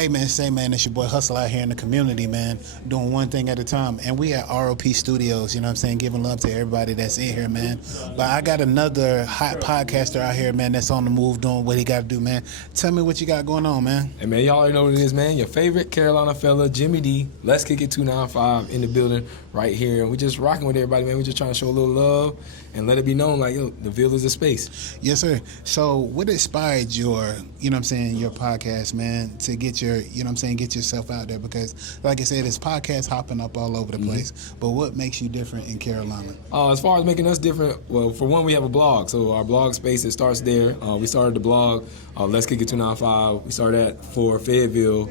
Hey man, it's your boy Hustle out here in the community, man, doing one thing at a time. And we at ROP Studios, you know what I'm saying, giving love to everybody that's in here, man. But I got another hot podcaster out here, man, that's on the move doing what he got to do, man. Tell me what you got going on, man. Hey man, y'all already know what it is, man. Your favorite Carolina fella, Jimmie D. Let's Kick It 295 in the building right here. And we just rocking with everybody, man. We just trying to show a little love and let it be known, like, yo, the Ville is a space. Yes, sir. So what inspired your, you know what I'm saying, your podcast, man, to get your, you know what I'm saying, get yourself out there? Because, like I said, it's podcasts hopping up all over the place. But what makes you different in Carolina? As far as making us different, well, for one, we have a blog. So our blog space, it starts there. We started the blog, Let's Kick It 295. We started that for Fayetteville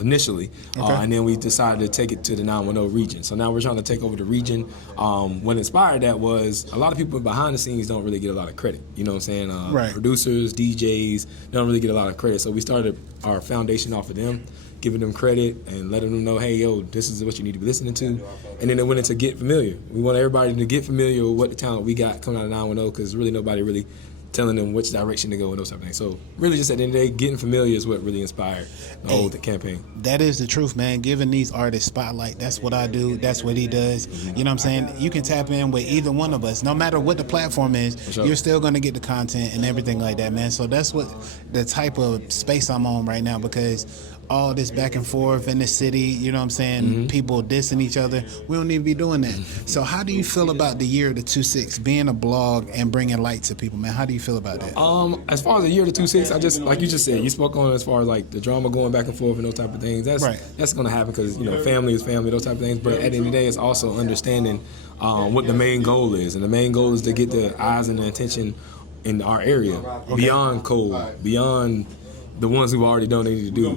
initially, okay. And then we decided to take it to the 910 region. So now we're trying to take over the region. What inspired that was a lot of people behind the scenes don't really get a lot of credit. You know what I'm saying? Right. Producers, DJs, don't really get a lot of credit. So we started our foundation off of them, giving them credit and letting them know, hey, yo, this is what you need to be listening to. And then it went into get familiar. We want everybody to get familiar with what the talent we got coming out of 910, because really nobody really telling them which direction to go and those type of things. So really just at the end of the day, getting familiar is what really inspired the whole campaign. That is the truth, man. Giving these artists spotlight. That's what I do. That's what he does. You know what I'm saying? You can tap in with either one of us. No matter what the platform is, sure. You're still going to get the content and everything like that, man. So that's what the type of space I'm on right now, because all this back and forth in the city, you know what I'm saying, people dissing each other, we don't need to be doing that. So how do you feel about the year of the 2-6, being a blog and bringing light to people, man? How do you feel about that? As far as the year of the 2-6, I just, like you just said, you spoke on as far as like the drama going back and forth and those type of things. That's right. That's going to happen because, you know, family is family, those type of things. But at the end of the day, it's also understanding what the main goal is. And the main goal is to get the eyes and the attention in our area, beyond Cole, beyond the ones who've already done what they need to do.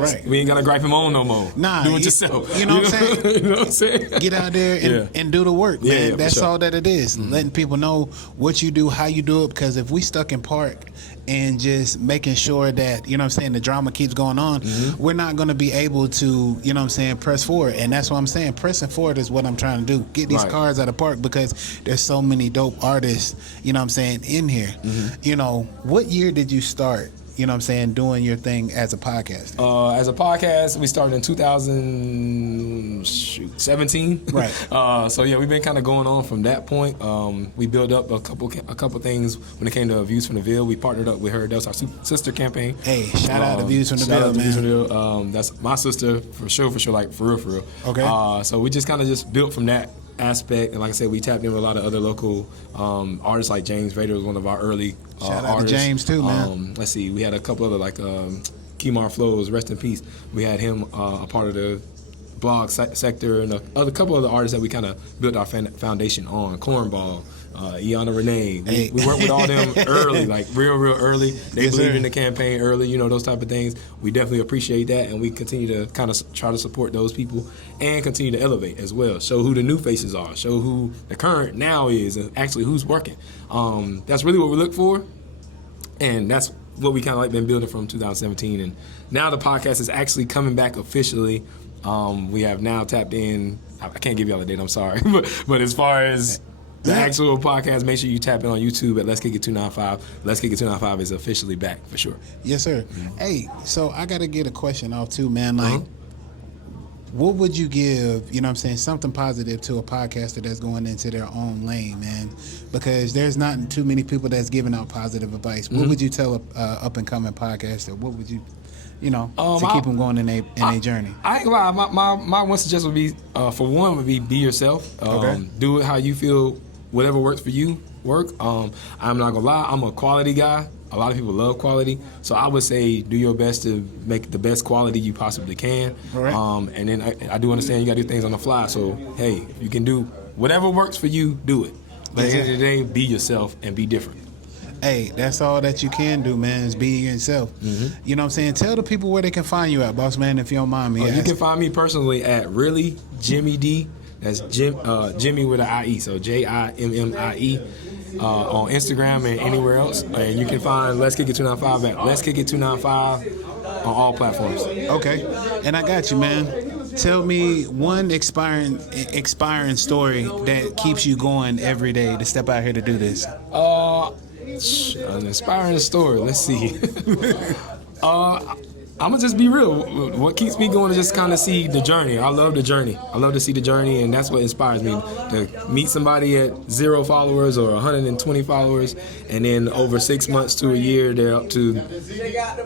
Right. We ain't got to gripe him on no more. Nah. Do it yourself. You know what I'm saying? You know what I'm saying? Get out there and do the work, man. Yeah, that's sure. all that it is. Letting people know what you do, how you do it, because if we stuck in park and just making sure that, you know what I'm saying, the drama keeps going on, we're not going to be able to, you know what I'm saying, press forward. And that's what I'm saying. Pressing forward is what I'm trying to do. Get these cars out of park, because there's so many dope artists, you know what I'm saying, in here. You know, what year did you start, you know what I'm saying, doing your thing as a podcast? As a podcast, we started in 2017. Right. So yeah, we've been kind of going on from that point. We built up a couple things when it came to Views from the Ville. We partnered up with her. That was our sister campaign. Hey, shout out to Views from the Ville, Ville, man. Views from the Ville. That's my sister for sure, like for real. Okay. So we just kind of just built from that aspect, and like I said, we tapped in with a lot of other local artists. Like James Vader was one of our early shout out artists. to James too, man. Let's see, we had a couple other like Kemar Flows, rest in peace. We had him a part of the blog sector, and a couple other artists that we kind of built our foundation on. Cornball, Iana Renee. We worked with all them early, like real early. They believed in the campaign early, you know, those type of things. We definitely appreciate that, and we continue to kind of try to support those people and continue to elevate as well. Show who the new faces are, show who the current now is, and actually who's working. That's really what we look for, and that's what we kind of like been building from 2017. And now the podcast is actually coming back officially. We have now tapped in. I can't give y'all the date, I'm sorry, but as far as the actual podcast, make sure you tap in on YouTube at Let's Kick It 295. Let's Kick It 295 is officially back for sure. Yes, sir. Hey, so I got to get a question off too, man. Like, what would you give, you know what I'm saying, something positive to a podcaster that's going into their own lane, man? Because there's not too many people that's giving out positive advice. What would you tell a up-and-coming podcaster? What would you, you know, to keep them going in their journey? I ain't gonna lie. My one suggestion would be, for one, would be yourself. Do it how you feel. Whatever works for you, work. I'm not gonna lie, I'm a quality guy. A lot of people love quality, so I would say do your best to make the best quality you possibly can. Right. And then I do understand you gotta do things on the fly, so hey, if you can do whatever works for you, do it. But at the end of the day, be yourself and be different. Hey, that's all that you can do, man, is be yourself. You know what I'm saying? Tell the people where they can find you at, boss man, if you don't mind me. You can find me personally at Really Jimmie D. That's Jimmie with an I-E, so Jimmie, on Instagram and anywhere else. And you can find Let's Kick It 295 at Let's Kick It 295 on all platforms. Okay, and I got you, man. Tell me one inspiring story that keeps you going every day to step out here to do this. An inspiring story. Let's see. I'm gonna just be real. What keeps me going is just kind of see the journey. I love the journey. I love to see the journey, and that's what inspires me to meet somebody at 0 followers or 120 followers, and then over 6 months to a year, they're up to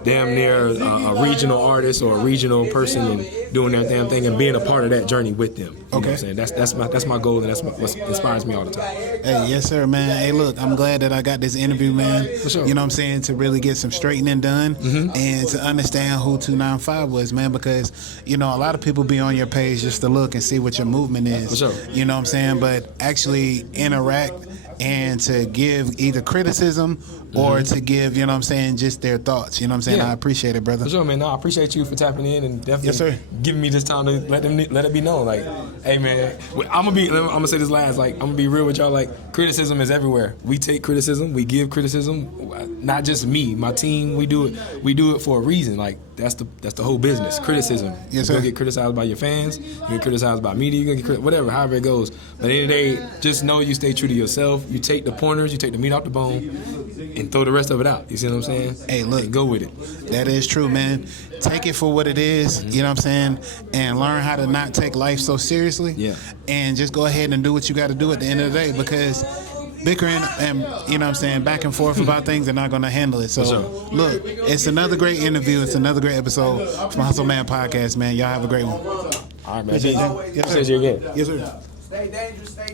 damn near a regional artist or a regional person and doing their damn thing and being a part of that journey with them. You know what I'm saying? That's my goal, and that's what inspires me all the time. Hey, yes, sir, man. Hey, look, I'm glad that I got this interview, man. For sure. You know what I'm saying? To really get some straightening done and to understand who 295 was, man, because, you know, a lot of people be on your page just to look and see what your movement is. For sure. You know what I'm saying? But actually interact and to give either criticism or to give, you know what I'm saying, just their thoughts. You know what I'm saying? Yeah. I appreciate it, brother. For sure, man. No, I appreciate you for tapping in and definitely Yes, sir. giving me this time to let it be known. Like, hey, man, I'm gonna say this last. Like, I'm gonna be real with y'all. Like, criticism is everywhere. We take criticism. We give criticism. Not just me, my team. We do it for a reason. Like, that's the whole business. Criticism. Yes, You're sir. gonna get criticized by your fans. You're gonna get criticized by media. You're gonna get whatever, however it goes. But at the end of the day, just know you stay true to yourself. You take the pointers. You take the meat off the bone, and throw the rest of it out. You see what I'm saying? Hey, look. And go with it. That is true, man. Take it for what it is, you know what I'm saying, and learn how to not take life so seriously. Yeah. And just go ahead and do what you got to do at the end of the day, because bickering and, you know what I'm saying, back and forth about things are not going to handle it. So, sure. look, it's another great interview. It's another great episode from Hustle Man Podcast, man. Y'all have a great one. All right, man. Appreciate you. Yes, sir. Appreciate you again. Yes, sir. Stay dangerous, stay